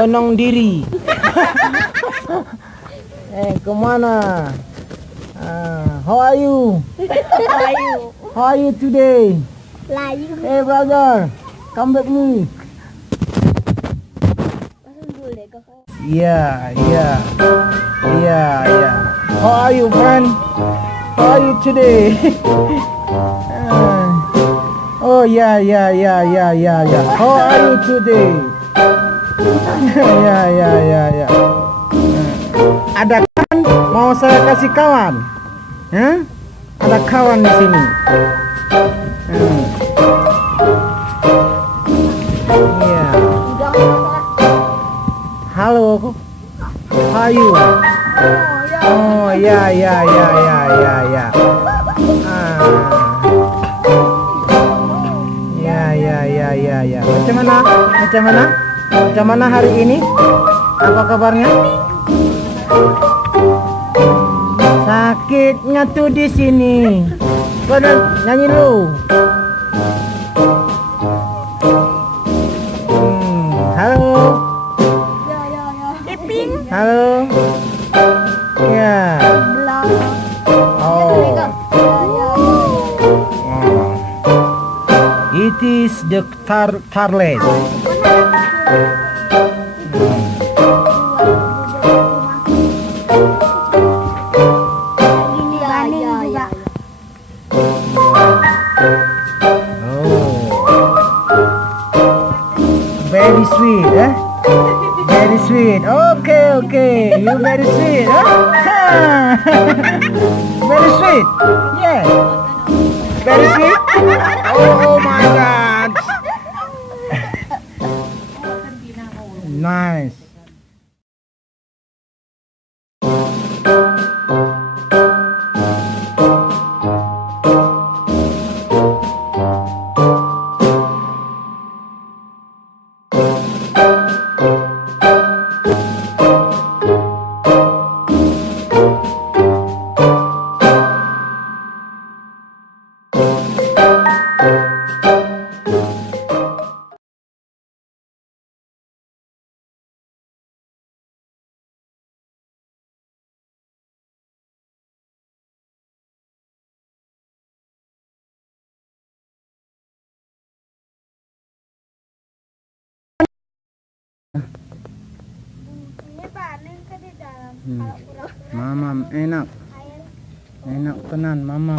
Jonong diri. Kemana? How are you? How are you today? Layu. Hey brother, come back me. Yeah. How are you, friend? How are you today? Oh yeah. How are you today? Ya. Ada kawan mau saya kasih kawan? Ada kawan di sini. Iya. Halo, how are you? Oh ya. Ya. Macam mana hari ini? Apa kabarnya? Sakitnya tuh di sini. Pada nyanyi lu. Halo. Iping. Halo. Ya. Oh. It is the tarlet. Very sweet, Very sweet. Okay. You very sweet, Very sweet. Yeah. Very sweet. Oh my God. Nice. Mamam enak tenan mamam.